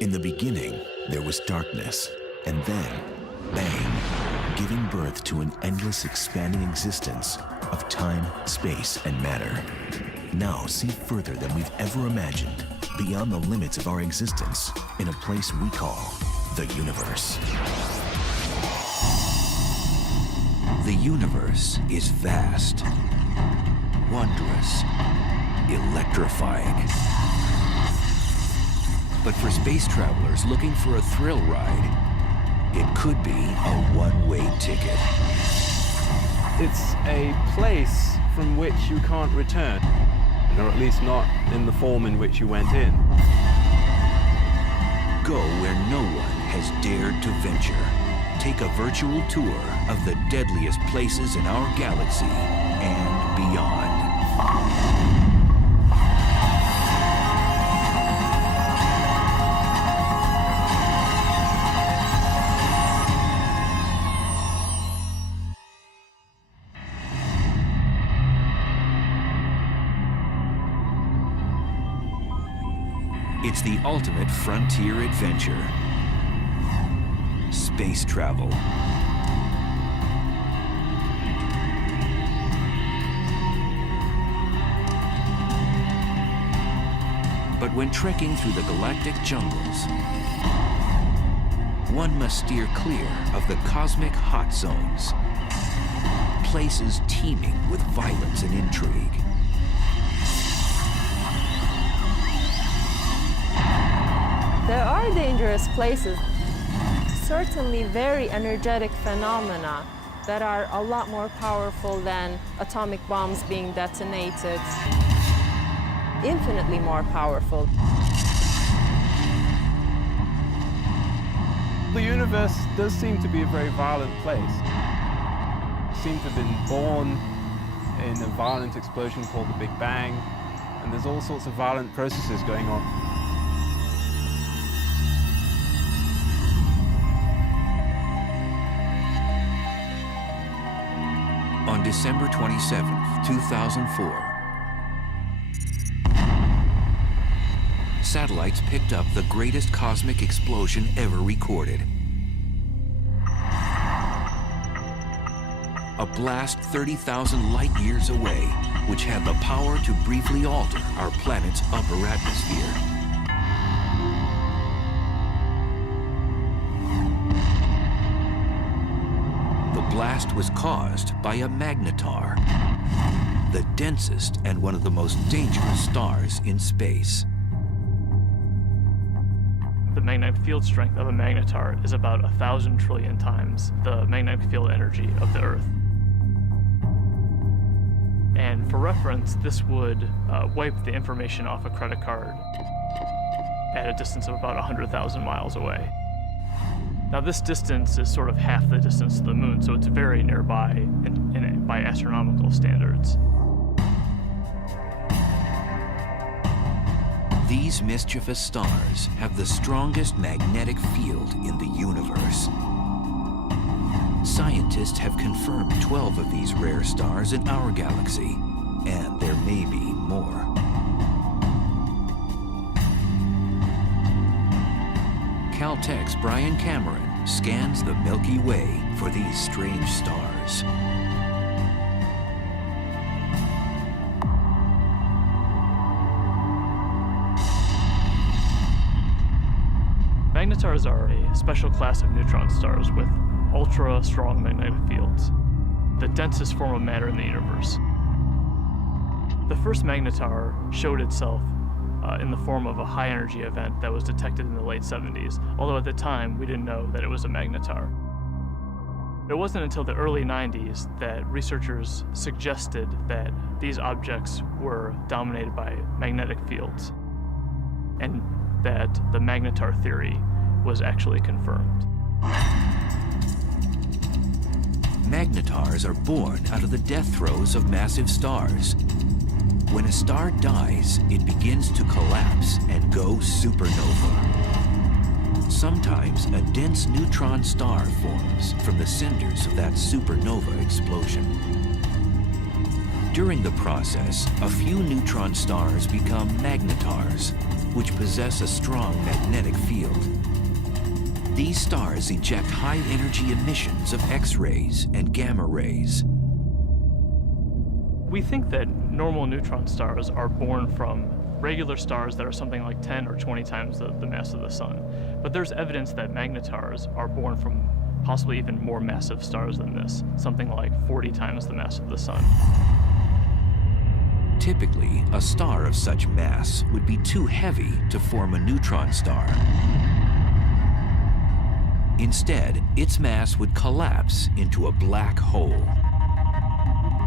In the beginning, there was darkness, and then, bang, giving birth to an endless expanding existence of time, space, and matter. Now see further than we've ever imagined, beyond the limits of our existence, in a place we call the universe. The universe is vast, wondrous, electrifying. But for space travelers looking for a thrill ride, it could be a one-way ticket. It's a place from which you can't return, or at least not in the form in which you went in. Go where no one has dared to venture. Take a virtual tour of the deadliest places in our galaxy and beyond. It's the ultimate frontier adventure. Space travel. But when trekking through the galactic jungles, one must steer clear of the cosmic hot zones, places teeming with violence and intrigue. There are dangerous places, certainly very energetic phenomena that are a lot more powerful than atomic bombs being detonated. Infinitely more powerful. The universe does seem to be a very violent place. It seems to have been born in a violent explosion called the Big Bang, and there's all sorts of violent processes going on. On December 27, 2004, satellites picked up the greatest cosmic explosion ever recorded. A blast 30,000 light years away, which had the power to briefly alter our planet's upper atmosphere. The blast was caused by a magnetar, the densest and one of the most dangerous stars in space. The magnetic field strength of a magnetar is about 1,000 trillion times the magnetic field energy of the Earth. And for reference, this would wipe the information off a credit card at a distance of about 100,000 miles away. Now this distance is sort of half the distance to the moon, so it's very nearby by astronomical standards. These mischievous stars have the strongest magnetic field in the universe. Scientists have confirmed 12 of these rare stars in our galaxy, and there may be more. Caltech's Brian Cameron scans the Milky Way for these strange stars. Magnetars are a special class of neutron stars with ultra-strong magnetic fields, the densest form of matter in the universe. The first magnetar showed itself in the form of a high-energy event that was detected in the late 70s, although at the time we didn't know that it was a magnetar. It wasn't until the early 90s that researchers suggested that these objects were dominated by magnetic fields, and that the magnetar theory was actually confirmed. Magnetars are born out of the death throes of massive stars. When a star dies, it begins to collapse and go supernova. Sometimes a dense neutron star forms from the cinders of that supernova explosion. During the process, a few neutron stars become magnetars, which possess a strong magnetic field. These stars eject high-energy emissions of X-rays and gamma rays. We think that normal neutron stars are born from regular stars that are something like 10 or 20 times the mass of the sun. But there's evidence that magnetars are born from possibly even more massive stars than this, something like 40 times the mass of the sun. Typically, a star of such mass would be too heavy to form a neutron star. Instead, its mass would collapse into a black hole.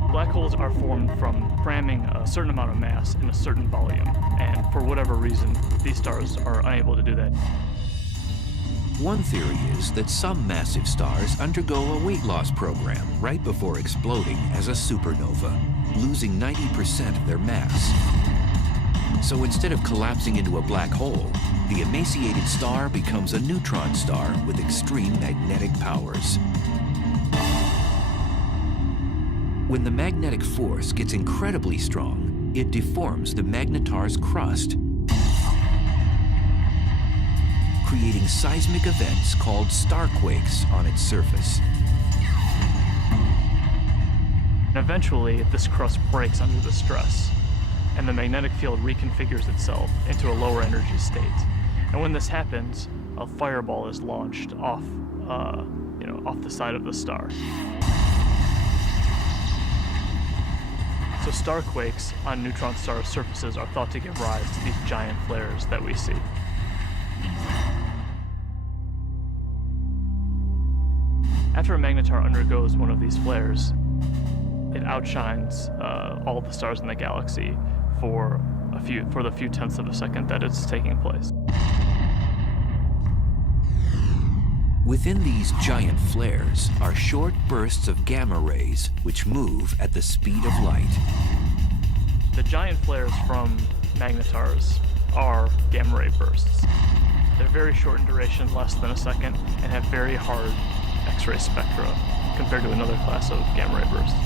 Black holes are formed from cramming a certain amount of mass in a certain volume, and for whatever reason, these stars are unable to do that. One theory is that some massive stars undergo a weight loss program right before exploding as a supernova, losing 90% of their mass. So instead of collapsing into a black hole, the emaciated star becomes a neutron star with extreme magnetic powers. When the magnetic force gets incredibly strong, it deforms the magnetar's crust, creating seismic events called starquakes on its surface. Eventually, this crust breaks under the stress, and the magnetic field reconfigures itself into a lower energy state. And when this happens, a fireball is launched off the side of the star. So starquakes on neutron star surfaces are thought to give rise to these giant flares that we see. After a magnetar undergoes one of these flares, it outshines all the stars in the galaxy for the few tenths of a second that it's taking place. Within these giant flares are short bursts of gamma rays which move at the speed of light. The giant flares from magnetars are gamma ray bursts. They're very short in duration, less than a second, and have very hard X-ray spectra compared to another class of gamma ray bursts.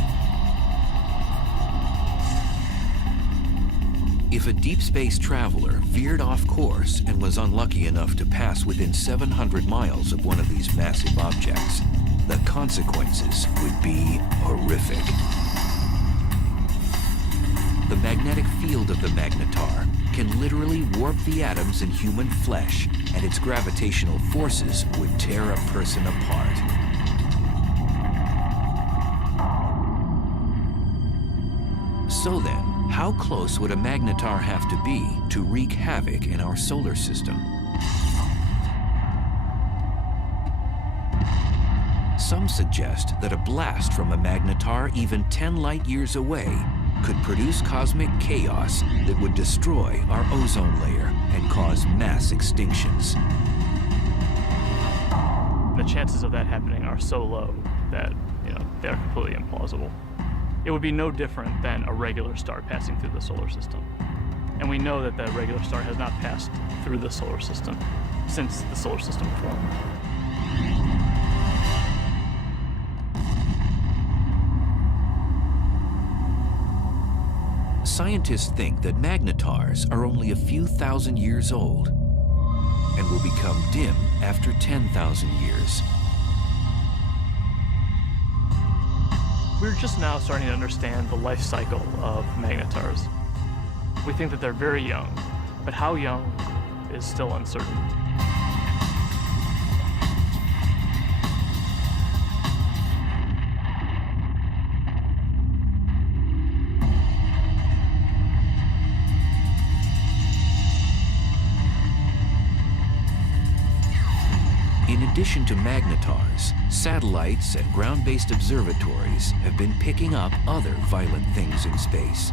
If a deep space traveler veered off course and was unlucky enough to pass within 700 miles of one of these massive objects, the consequences would be horrific. The magnetic field of the magnetar can literally warp the atoms in human flesh, and its gravitational forces would tear a person apart. So then, how close would a magnetar have to be to wreak havoc in our solar system? Some suggest that a blast from a magnetar even 10 light years away could produce cosmic chaos that would destroy our ozone layer and cause mass extinctions. The chances of that happening are so low that, they are completely implausible. It would be no different than a regular star passing through the solar system. And we know that the regular star has not passed through the solar system since the solar system formed. Scientists think that magnetars are only a few thousand years old and will become dim after 10,000 years. We're just now starting to understand the life cycle of magnetars. We think that they're very young, but how young is still uncertain. In addition to magnetars, satellites and ground-based observatories have been picking up other violent things in space.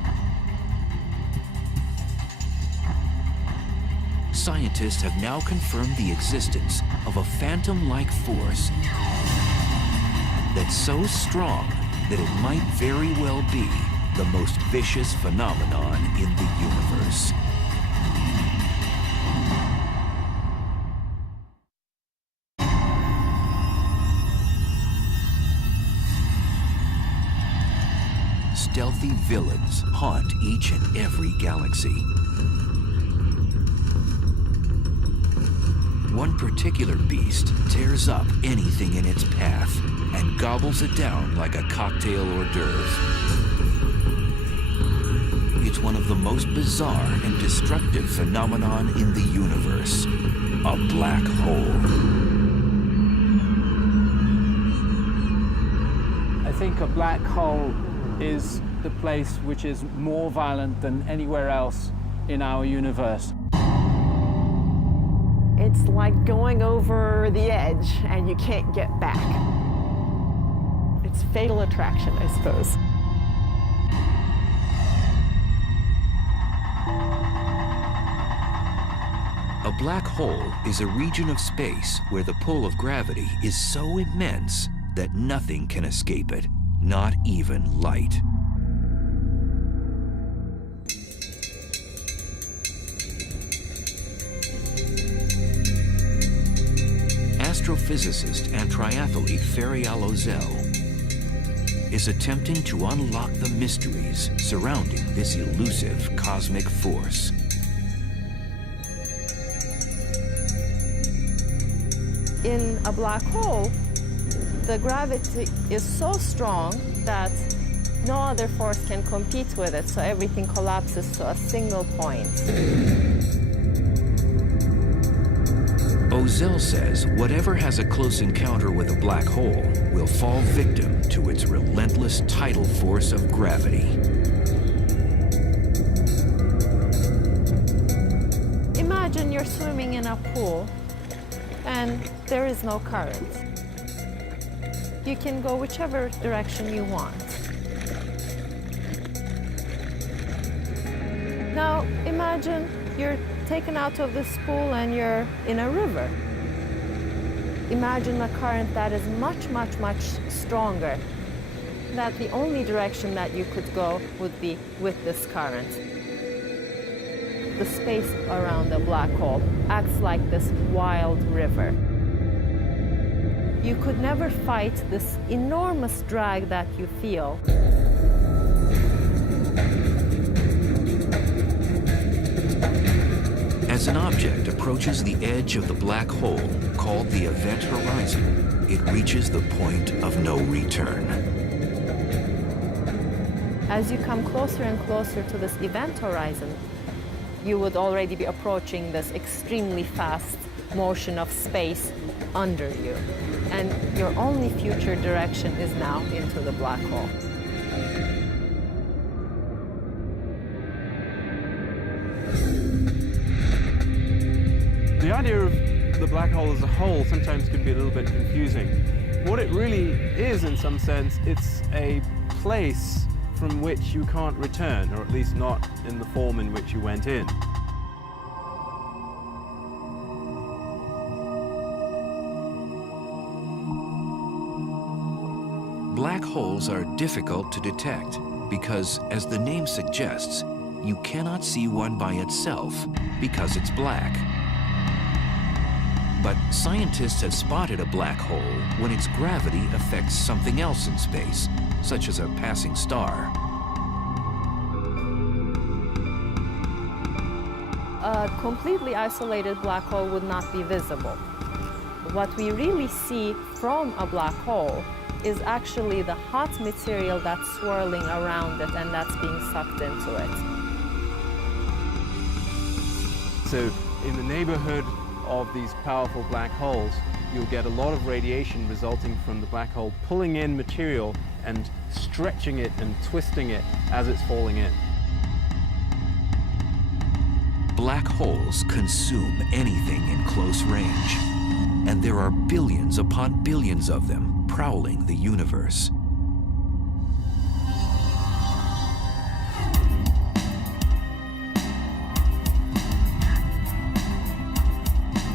Scientists have now confirmed the existence of a phantom-like force that's so strong that it might very well be the most vicious phenomenon in the universe. Stealthy villains haunt each and every galaxy. One particular beast tears up anything in its path and gobbles it down like a cocktail hors d'oeuvre. It's one of the most bizarre and destructive phenomenon in the universe, a black hole. I think a black hole is the place which is more violent than anywhere else in our universe. It's like going over the edge and you can't get back. It's fatal attraction, I suppose. A black hole is a region of space where the pull of gravity is so immense that nothing can escape it, not even light. Astrophysicist and triathlete Ferial Ozel is attempting to unlock the mysteries surrounding this elusive cosmic force. In a black hole, the gravity is so strong that no other force can compete with it, so everything collapses to a single point. Ozel says whatever has a close encounter with a black hole will fall victim to its relentless tidal force of gravity. Imagine you're swimming in a pool and there is no current. You can go whichever direction you want. Now imagine you're taken out of this pool and you're in a river. Imagine a current that is much, much, much stronger. That the only direction that you could go would be with this current. The space around the black hole acts like this wild river. You could never fight this enormous drag that you feel. As an object approaches the edge of the black hole, called the event horizon, it reaches the point of no return. As you come closer and closer to this event horizon, you would already be approaching this extremely fast motion of space under you. And your only future direction is now into the black hole. The idea of the black hole as a whole sometimes can be a little bit confusing. What it really is, in some sense, it's a place from which you can't return, or at least not in the form in which you went in. Black holes are difficult to detect because, as the name suggests, you cannot see one by itself because it's black. But scientists have spotted a black hole when its gravity affects something else in space, such as a passing star. A completely isolated black hole would not be visible. What we really see from a black hole is actually the hot material that's swirling around it and that's being sucked into it. So in the neighborhood of these powerful black holes, you'll get a lot of radiation resulting from the black hole pulling in material and stretching it and twisting it as it's falling in. Black holes consume anything in close range, and there are billions upon billions of them prowling the universe.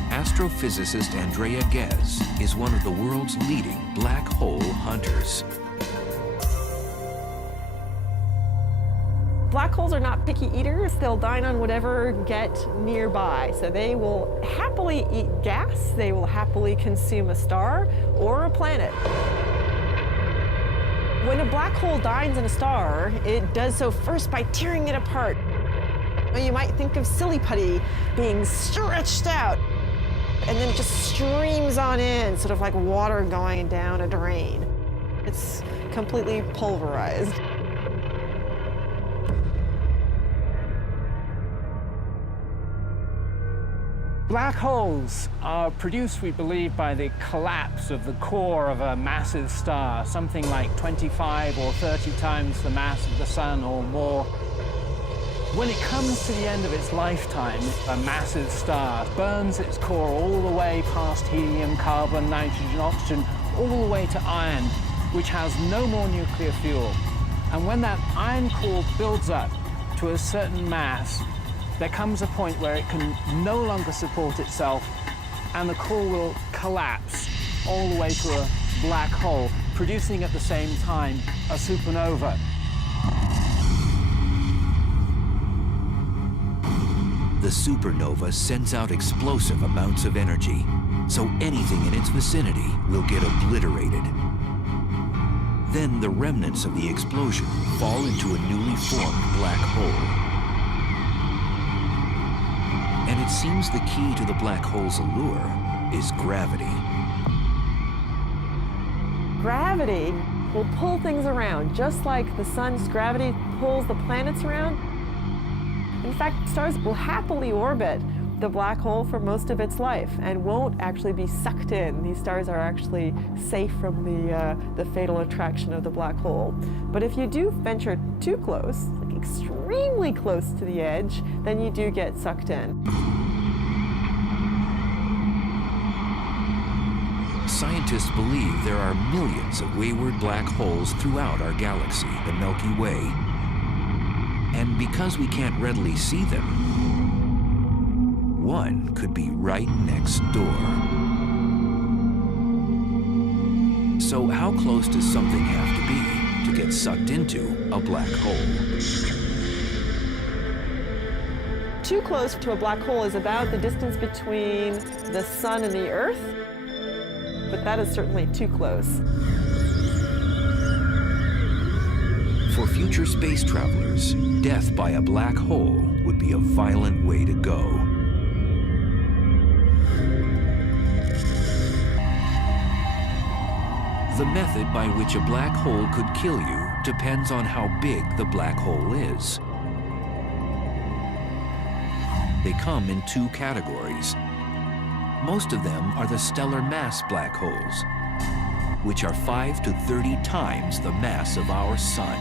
Astrophysicist Andrea Ghez is one of the world's leading black hole hunters. Black holes are not picky eaters. They'll dine on whatever get nearby. So they will happily eat gas. They will happily consume a star or a planet. When a black hole dines on a star, it does so first by tearing it apart. You might think of silly putty being stretched out. and then it just streams on in, sort of like water going down a drain. It's completely pulverized. Black holes are produced, we believe, by the collapse of the core of a massive star, something like 25 or 30 times the mass of the sun or more. When it comes to the end of its lifetime, a massive star burns its core all the way past helium, carbon, nitrogen, oxygen, all the way to iron, which has no more nuclear fuel. And when that iron core builds up to a certain mass, there comes a point where it can no longer support itself, and the core will collapse all the way to a black hole, producing at the same time a supernova. The supernova sends out explosive amounts of energy, so anything in its vicinity will get obliterated. Then the remnants of the explosion fall into a newly formed black hole. And it seems the key to the black hole's allure is gravity. Gravity will pull things around, just like the sun's gravity pulls the planets around. In fact, stars will happily orbit the black hole for most of its life and won't actually be sucked in. These stars are actually safe from the fatal attraction of the black hole. But if you do venture too close, like extremely close to the edge, then you do get sucked in. Scientists believe there are millions of wayward black holes throughout our galaxy, the Milky Way. And because we can't readily see them, one could be right next door. So how close does something have to be to get sucked into a black hole? Too close to a black hole is about the distance between the sun and the Earth, but that is certainly too close. For future space travelers, death by a black hole would be a violent way to go. The method by which a black hole could kill you depends on how big the black hole is. They come in two categories. Most of them are the stellar mass black holes, which are 5 to 30 times the mass of our sun.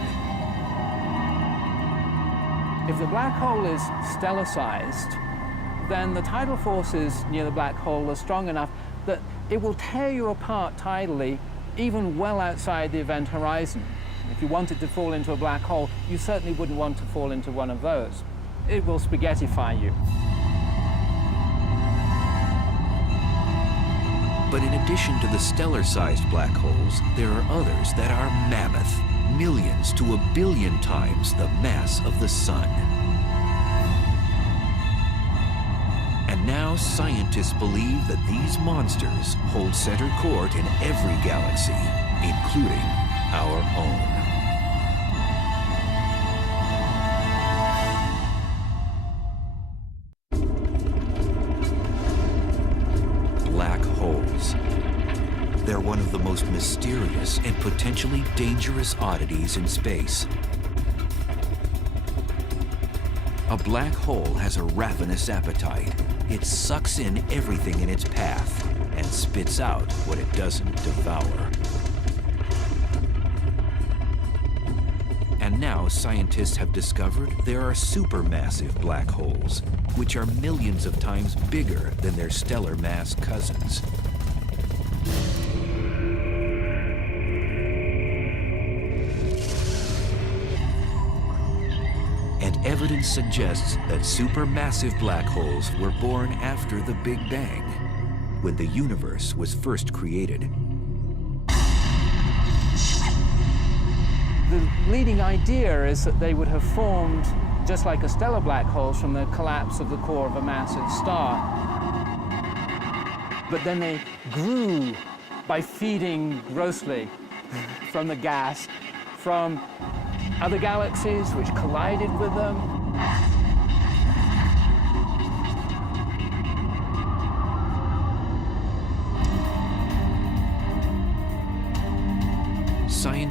If the black hole is stellar-sized, then the tidal forces near the black hole are strong enough that it will tear you apart tidally, even well outside the event horizon. If you wanted to fall into a black hole, you certainly wouldn't want to fall into one of those. It will spaghettify you. But in addition to the stellar-sized black holes, there are others that are mammoth, millions to a billion times the mass of the sun. And now scientists believe that these monsters hold center court in every galaxy, including our own. Black holes. They're one of the most mysterious and potentially dangerous oddities in space. A black hole has a ravenous appetite. It sucks in everything in its path and spits out what it doesn't devour. And now scientists have discovered there are supermassive black holes, which are millions of times bigger than their stellar mass cousins. And evidence suggests that supermassive black holes were born after the Big Bang, when the universe was first created. The leading idea is that they would have formed just like a stellar black hole from the collapse of the core of a massive star. But then they grew by feeding grossly from the gas, from other galaxies which collided with them.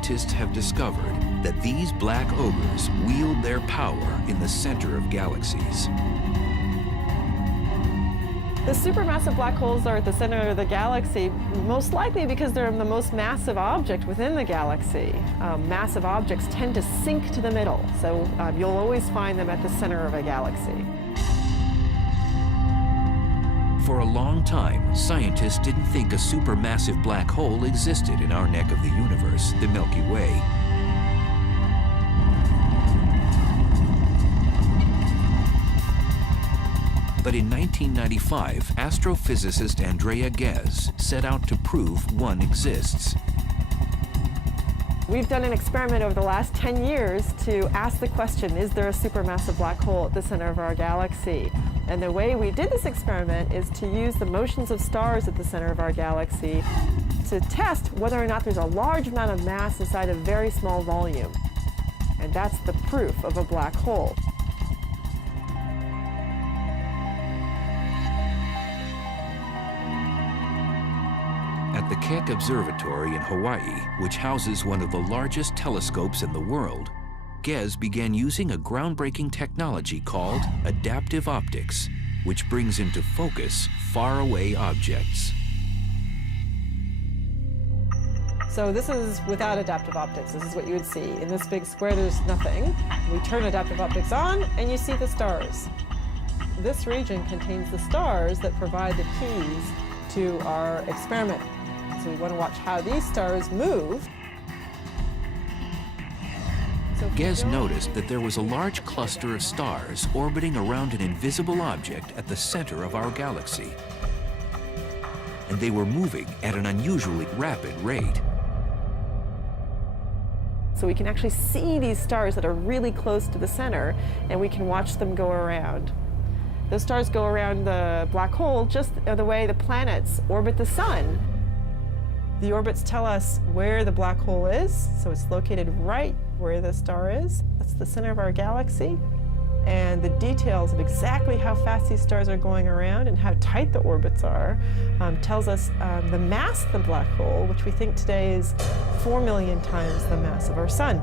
scientists have discovered that these black ogres wield their power in the center of galaxies. The supermassive black holes are at the center of the galaxy, most likely because they're the most massive object within the galaxy. Massive objects tend to sink to the middle, so you'll always find them at the center of a galaxy. For a long time, scientists didn't think a supermassive black hole existed in our neck of the universe, the Milky Way. But in 1995, astrophysicist Andrea Ghez set out to prove one exists. We've done an experiment over the last 10 years to ask the question, is there a supermassive black hole at the center of our galaxy? And the way we did this experiment is to use the motions of stars at the center of our galaxy to test whether or not there's a large amount of mass inside a very small volume. And that's the proof of a black hole. At the Keck Observatory in Hawaii, which houses one of the largest telescopes in the world, Ghez began using a groundbreaking technology called adaptive optics, which brings into focus faraway objects. So this is without adaptive optics. This is what you would see. In this big square, there's nothing. We turn adaptive optics on, and you see the stars. This region contains the stars that provide the keys to our experiment. So we want to watch how these stars move. Ghez noticed that there was a large cluster of stars orbiting around an invisible object at the center of our galaxy. And they were moving at an unusually rapid rate. So we can actually see these stars that are really close to the center, and we can watch them go around. Those stars go around the black hole just the way the planets orbit the sun. The orbits tell us where the black hole is, so it's located right where the star is. That's the center of our galaxy. And the details of exactly how fast these stars are going around and how tight the orbits are tells us the mass of the black hole, which we think today is 4 million times the mass of our sun.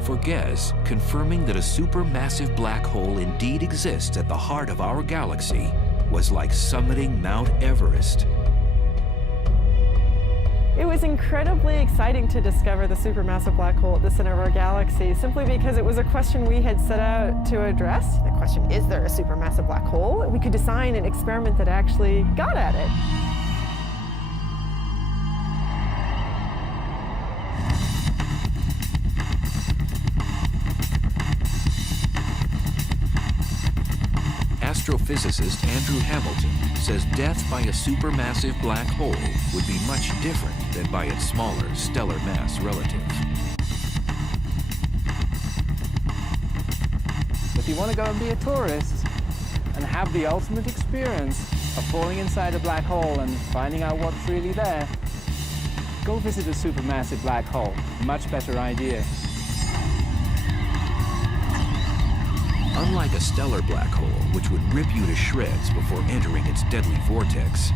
For Ghez, confirming that a supermassive black hole indeed exists at the heart of our galaxy was like summiting Mount Everest. It was incredibly exciting to discover the supermassive black hole at the center of our galaxy, simply because it was a question we had set out to address. The question, is there a supermassive black hole? We could design an experiment that actually got at it. Astrophysicist Andrew Hamilton says death by a supermassive black hole would be much different than by its smaller stellar mass relative. If you want to go and be a tourist and have the ultimate experience of falling inside a black hole and finding out what's really there, go visit a supermassive black hole. Much better idea. Unlike a stellar black hole, which would rip you to shreds before entering its deadly vortex,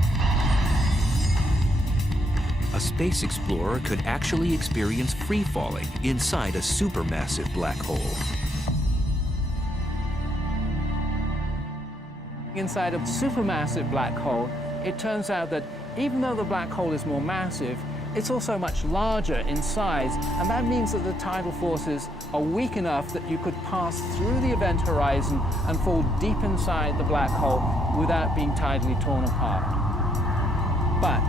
a space explorer could actually experience free-falling inside a supermassive black hole. Inside a supermassive black hole, it turns out that even though the black hole is more massive, it's also much larger in size, and that means that the tidal forces are weak enough that you could pass through the event horizon and fall deep inside the black hole without being tidally torn apart. But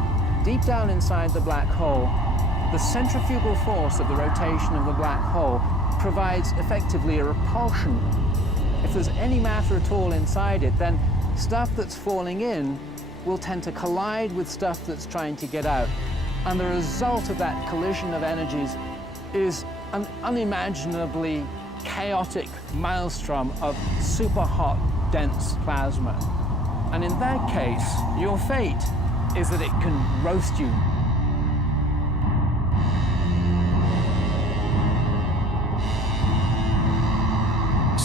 deep down inside the black hole, the centrifugal force of the rotation of the black hole provides effectively a repulsion. If there's any matter at all inside it, then stuff that's falling in will tend to collide with stuff that's trying to get out. And the result of that collision of energies is an unimaginably chaotic maelstrom of super hot, dense plasma. And in that case, your fate is that it can roast you.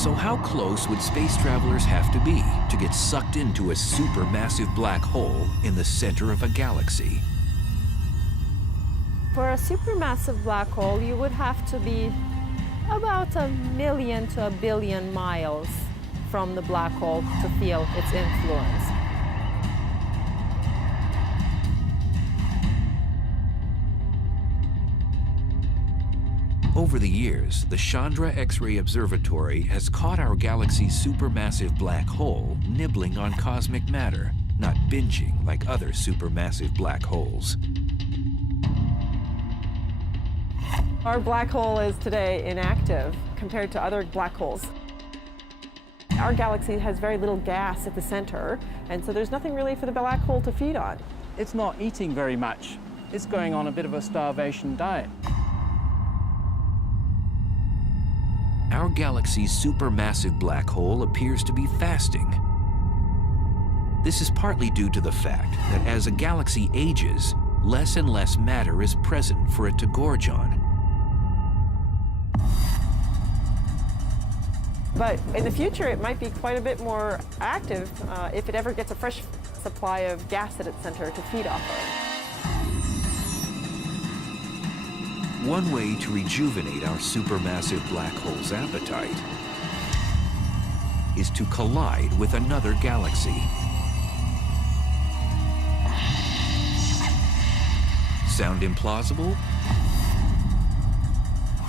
So how close would space travelers have to be to get sucked into a supermassive black hole in the center of a galaxy? For a supermassive black hole, you would have to be about 1 million to 1 billion miles from the black hole to feel its influence. Over the years, the Chandra X-ray Observatory has caught our galaxy's supermassive black hole nibbling on cosmic matter, not binging like other supermassive black holes. Our black hole is today inactive compared to other black holes. Our galaxy has very little gas at the center, and so there's nothing really for the black hole to feed on. It's not eating very much. It's going on a bit of a starvation diet. Our galaxy's supermassive black hole appears to be fasting. This is partly due to the fact that as a galaxy ages, less and less matter is present for it to gorge on. But in the future, it might be quite a bit more active if it ever gets a fresh supply of gas at its center to feed off of. One way to rejuvenate our supermassive black hole's appetite is to collide with another galaxy. Sound implausible?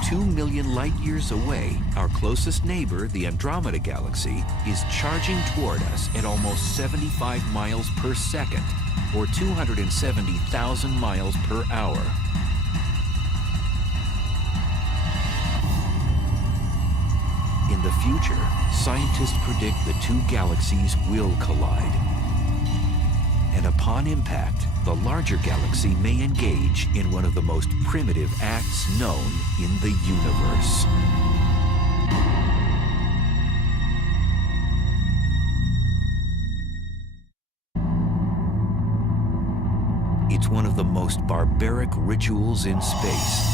2 million light-years away, our closest neighbor, the Andromeda Galaxy, is charging toward us at almost 75 miles per second, or 270,000 miles per hour. In the future, scientists predict the two galaxies will collide. And upon impact, the larger galaxy may engage in one of the most primitive acts known in the universe. It's one of the most barbaric rituals in space.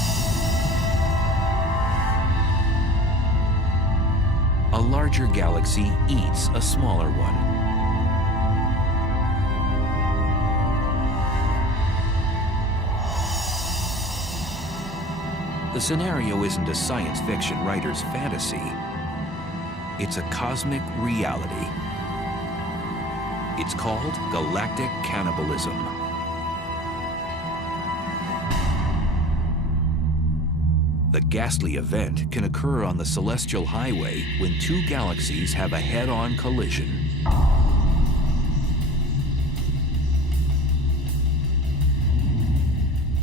A larger galaxy eats a smaller one. The scenario isn't a science fiction writer's fantasy. It's a cosmic reality. It's called galactic cannibalism. The ghastly event can occur on the celestial highway when two galaxies have a head-on collision.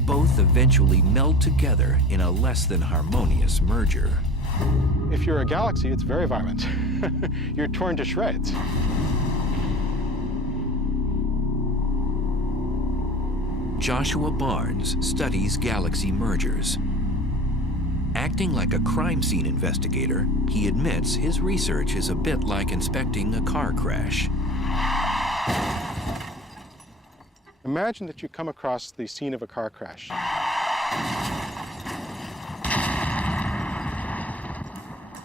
Both eventually meld together in a less than harmonious merger. If you're a galaxy, it's very violent. You're torn to shreds. Joshua Barnes studies galaxy mergers. Acting like a crime scene investigator, he admits his research is a bit like inspecting a car crash. Imagine that you come across the scene of a car crash.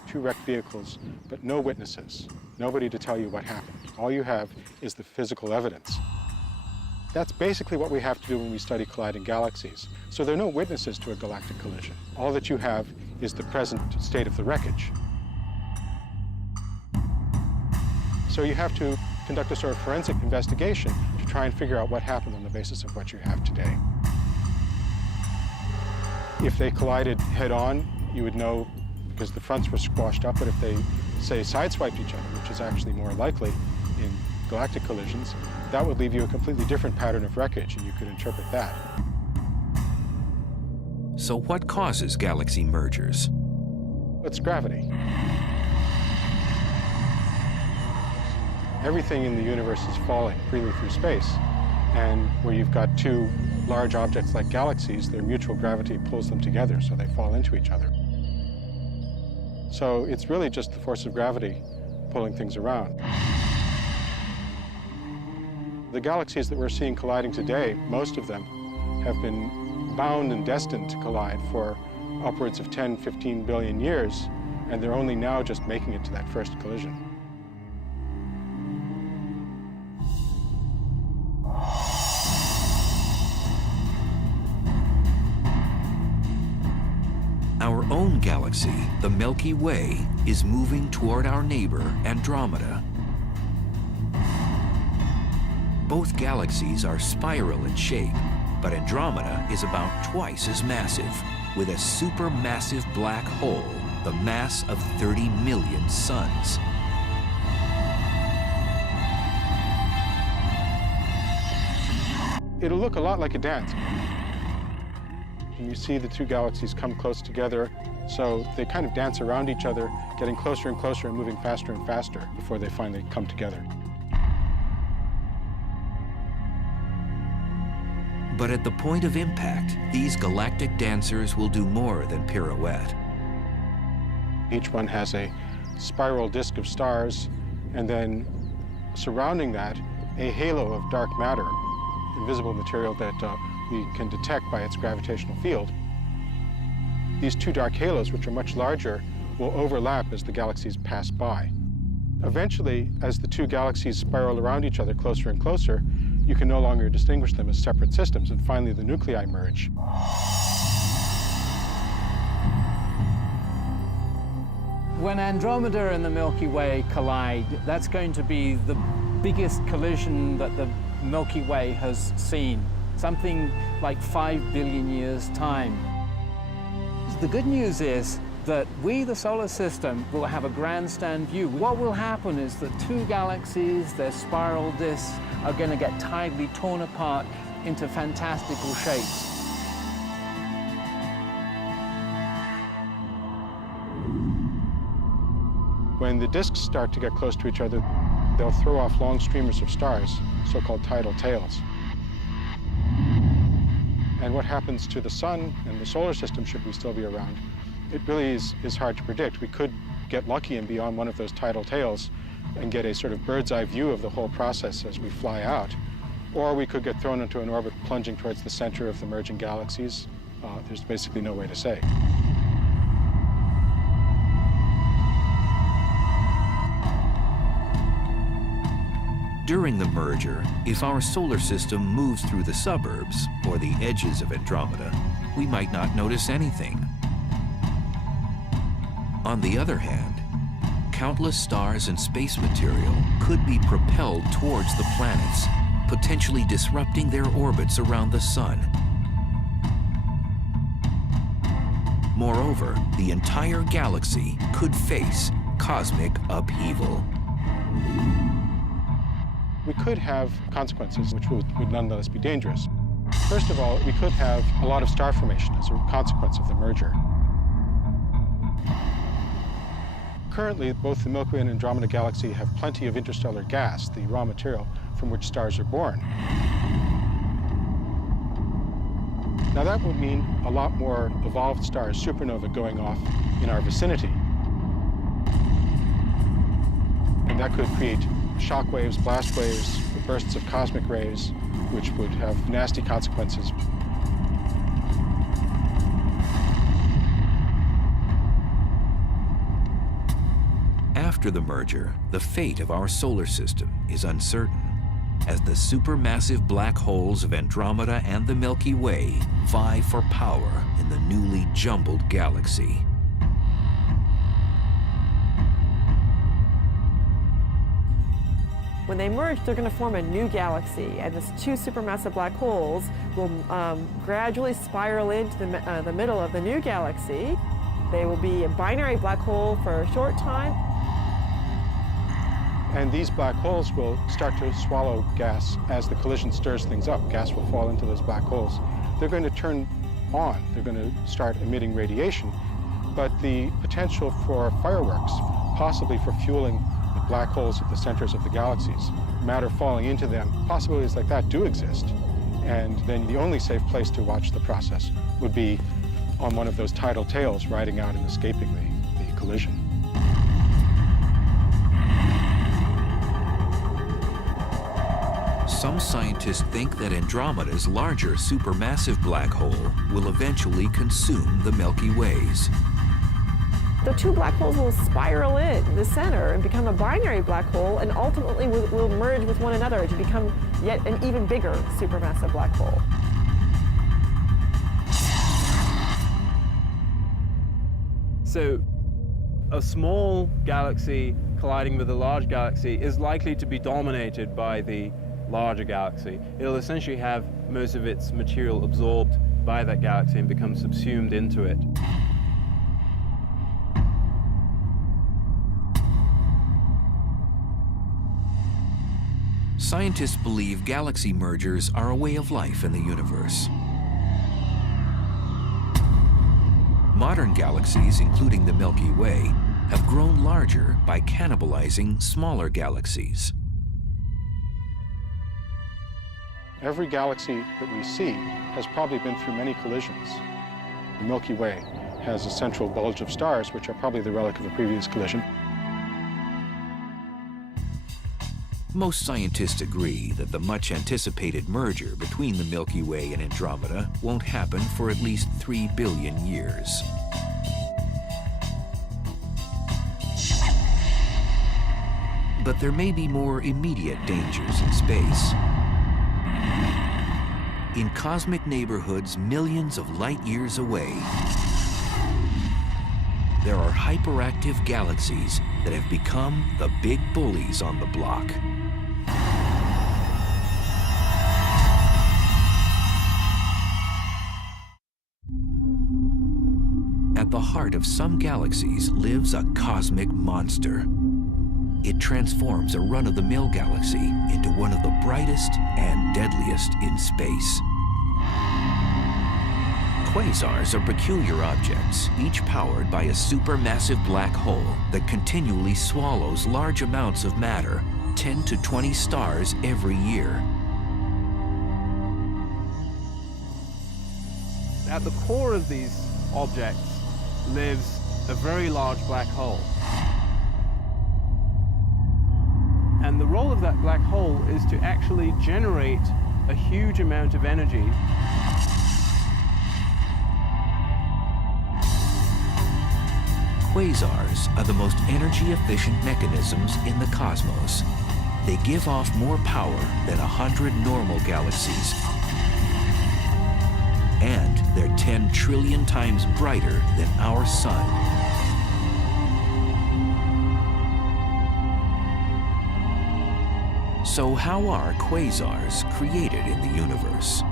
Two wrecked vehicles, but no witnesses. Nobody to tell you what happened. All you have is the physical evidence. That's basically what we have to do when we study colliding galaxies. So there are no witnesses to a galactic collision. All that you have is the present state of the wreckage. So you have to conduct a sort of forensic investigation to try and figure out what happened on the basis of what you have today. If they collided head-on, you would know because the fronts were squashed up, but if they, say, sideswiped each other, which is actually more likely in galactic collisions, that would leave you a completely different pattern of wreckage, and you could interpret that. So what causes galaxy mergers? It's gravity. Everything in the universe is falling freely through space, and where you've got two large objects like galaxies, their mutual gravity pulls them together, so they fall into each other. So it's really just the force of gravity pulling things around. The galaxies that we're seeing colliding today, most of them have been bound and destined to collide for upwards of 10, 15 billion years and they're only now just making it to that first collision. Our own galaxy, the Milky Way, is moving toward our neighbor, Andromeda. Both galaxies are spiral in shape, but Andromeda is about twice as massive, with a supermassive black hole the mass of 30 million suns. It'll look a lot like a dance. And you see the two galaxies come close together, so they kind of dance around each other, getting closer and closer and moving faster and faster before they finally come together. But at the point of impact, these galactic dancers will do more than pirouette. Each one has a spiral disk of stars, and then surrounding that, a halo of dark matter, invisible material that we can detect by its gravitational field. These two dark halos, which are much larger, will overlap as the galaxies pass by. Eventually, as the two galaxies spiral around each other closer and closer, you can no longer distinguish them as separate systems, and finally the nuclei merge. When Andromeda and the Milky Way collide, that's going to be the biggest collision that the Milky Way has seen. Something like 5 billion years' time. The good news is that we, the solar system, will have a grandstand view. What will happen is that two galaxies, their spiral disks, are going to get tidally torn apart into fantastical shapes. When the disks start to get close to each other, they'll throw off long streamers of stars, so-called tidal tails. And what happens to the sun and the solar system, should we still be around, it really is hard to predict. We could get lucky and be on one of those tidal tails and get a sort of bird's eye view of the whole process as we fly out. Or we could get thrown into an orbit plunging towards the center of the merging galaxies. There's basically no way to say. During the merger, if our solar system moves through the suburbs or the edges of Andromeda, we might not notice anything. On the other hand, countless stars and space material could be propelled towards the planets, potentially disrupting their orbits around the sun. Moreover, the entire galaxy could face cosmic upheaval. We could have consequences which would nonetheless be dangerous. First of all, we could have a lot of star formation as a consequence of the merger. Currently, both the Milky Way and Andromeda Galaxy have plenty of interstellar gas, the raw material from which stars are born. Now that would mean a lot more evolved stars, supernova, going off in our vicinity. And that could create shock waves, blast waves, bursts of cosmic rays, which would have nasty consequences. After the merger, the fate of our solar system is uncertain, as the supermassive black holes of Andromeda and the Milky Way vie for power in the newly jumbled galaxy. When they merge, they're going to form a new galaxy, and these two supermassive black holes will gradually spiral into the middle of the new galaxy. They will be a binary black hole for a short time. And these black holes will start to swallow gas as the collision stirs things up. Gas will fall into those black holes. They're going to turn on. They're going to start emitting radiation. But the potential for fireworks, possibly for fueling the black holes at the centers of the galaxies, matter falling into them, possibilities like that do exist. And then the only safe place to watch the process would be on one of those tidal tails riding out and escaping the collision. Some scientists think that Andromeda's larger supermassive black hole will eventually consume the Milky Ways. The two black holes will spiral in the center and become a binary black hole, and ultimately will merge with one another to become yet an even bigger supermassive black hole. So a small galaxy colliding with a large galaxy is likely to be dominated by the larger galaxy. It'll essentially have most of its material absorbed by that galaxy and become subsumed into it. Scientists believe galaxy mergers are a way of life in the universe. Modern galaxies, including the Milky Way, have grown larger by cannibalizing smaller galaxies. Every galaxy that we see has probably been through many collisions. The Milky Way has a central bulge of stars, which are probably the relic of a previous collision. Most scientists agree that the much-anticipated merger between the Milky Way and Andromeda won't happen for at least 3 billion years. But there may be more immediate dangers in space. In cosmic neighborhoods millions of light years away, there are hyperactive galaxies that have become the big bullies on the block. At the heart of some galaxies lives a cosmic monster. It transforms a run-of-the-mill galaxy into one of the brightest and deadliest in space. Quasars are peculiar objects, each powered by a supermassive black hole that continually swallows large amounts of matter, 10 to 20 stars every year. At the core of these objects lives a very large black hole. And the role of that black hole is to actually generate a huge amount of energy. Quasars are the most energy-efficient mechanisms in the cosmos. They give off more power than 100 normal galaxies. And they're 10 trillion times brighter than our sun. So how are quasars created in the universe?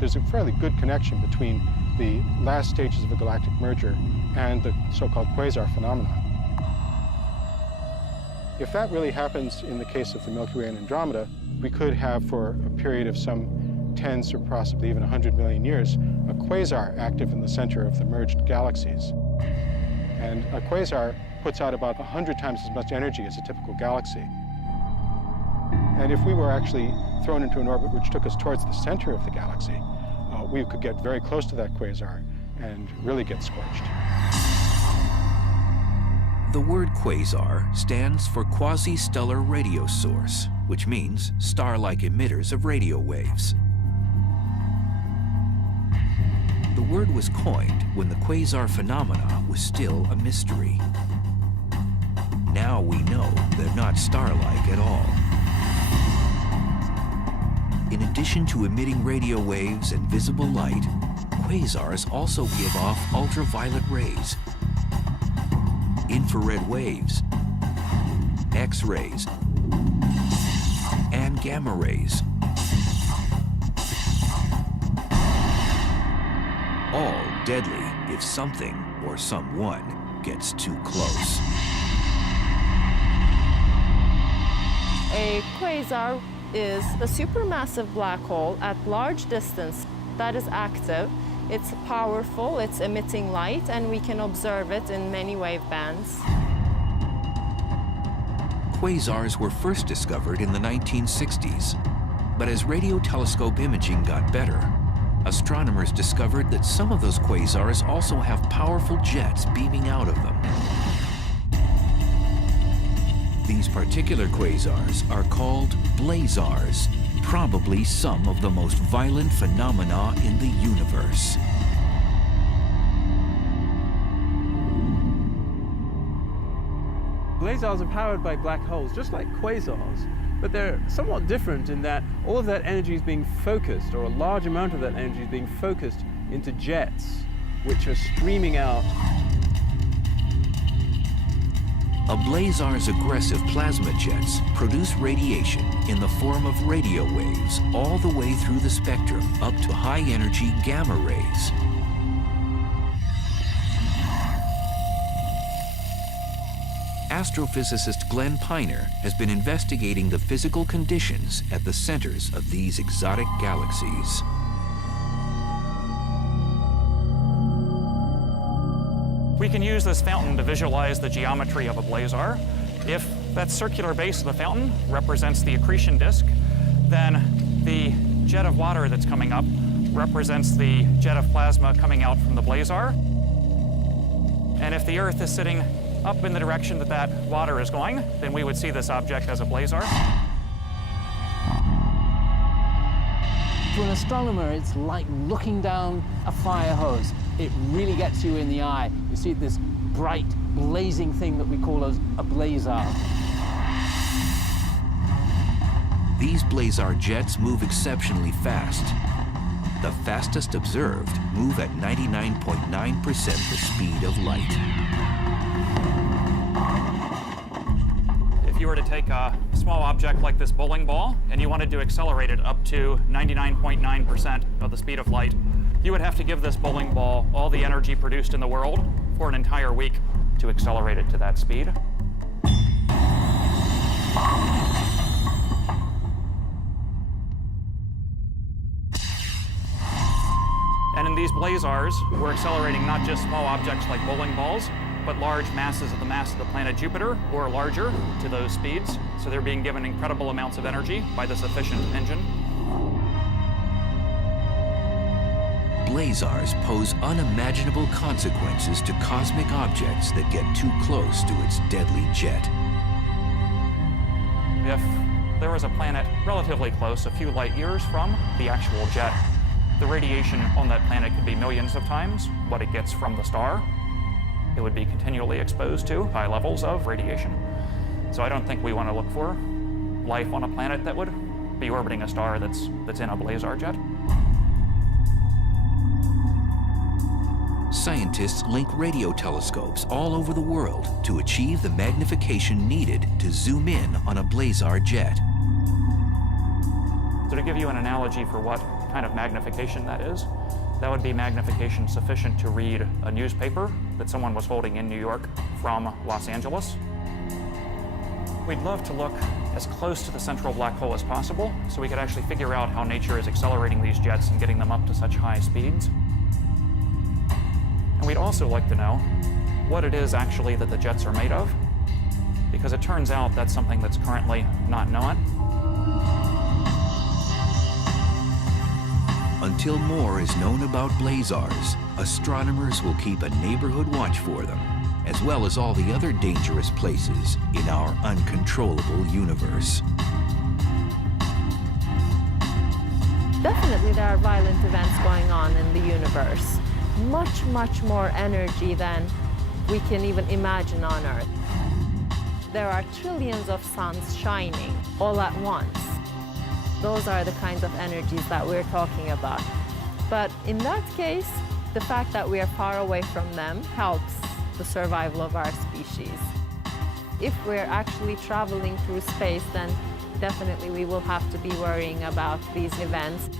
There's a fairly good connection between the last stages of a galactic merger and the so-called quasar phenomena. If that really happens in the case of the Milky Way and Andromeda, we could have, for a period of some tens or possibly even 100 million years, a quasar active in the center of the merged galaxies. And a quasar puts out about 100 times as much energy as a typical galaxy. And if we were actually thrown into an orbit which took us towards the center of the galaxy, we could get very close to that quasar and really get scorched. The word quasar stands for quasi-stellar radio source, which means star-like emitters of radio waves. The word was coined when the quasar phenomena was still a mystery. Now we know they're not star-like at all. In addition to emitting radio waves and visible light, quasars also give off ultraviolet rays, infrared waves, X-rays, and gamma rays. All deadly if something or someone gets too close. A quasar is a supermassive black hole at large distance that is active. It's powerful, it's emitting light, and we can observe it in many wave bands. Quasars were first discovered in the 1960s, but as radio telescope imaging got better, astronomers discovered that some of those quasars also have powerful jets beaming out of them. These particular quasars are called blazars, probably some of the most violent phenomena in the universe. Blazars are powered by black holes, just like quasars, but they're somewhat different in that all of that energy is being focused, or a large amount of that energy is being focused into jets, which are streaming out. A blazar's aggressive plasma jets produce radiation in the form of radio waves all the way through the spectrum up to high-energy gamma rays. Astrophysicist Glenn Piner has been investigating the physical conditions at the centers of these exotic galaxies. We can use this fountain to visualize the geometry of a blazar. If that circular base of the fountain represents the accretion disk, then the jet of water that's coming up represents the jet of plasma coming out from the blazar. And if the Earth is sitting up in the direction that that water is going, then we would see this object as a blazar. To an astronomer, it's like looking down a fire hose. It really gets you in the eye. You see this bright, blazing thing that we call a blazar. These blazar jets move exceptionally fast. The fastest observed move at 99.9% the speed of light. If you were to take a small object like this bowling ball and you wanted to accelerate it up to 99.9% of the speed of light, you would have to give this bowling ball all the energy produced in the world for an entire week to accelerate it to that speed. And in these blazars, we're accelerating not just small objects like bowling balls, but large masses of the mass of the planet Jupiter, or larger, to those speeds. So they're being given incredible amounts of energy by this efficient engine. Blazars pose unimaginable consequences to cosmic objects that get too close to its deadly jet. If there was a planet relatively close, a few light years from the actual jet, the radiation on that planet could be millions of times what it gets from the star. It would be continually exposed to high levels of radiation. So I don't think we want to look for life on a planet that would be orbiting a star that's in a blazar jet. Scientists link radio telescopes all over the world to achieve the magnification needed to zoom in on a blazar jet. So to give you an analogy for what kind of magnification that is, that would be magnification sufficient to read a newspaper that someone was holding in New York from Los Angeles. We'd love to look as close to the central black hole as possible so we could actually figure out how nature is accelerating these jets and getting them up to such high speeds. And we'd also like to know what it is actually that the jets are made of, because it turns out that's something that's currently not known. Until more is known about blazars, astronomers will keep a neighborhood watch for them, as well as all the other dangerous places in our uncontrollable universe. Definitely there are violent events going on in the universe. Much, much more energy than we can even imagine on Earth. There are trillions of suns shining all at once. Those are the kinds of energies that we're talking about. But in that case, the fact that we are far away from them helps the survival of our species. If we're actually traveling through space, then definitely we will have to be worrying about these events.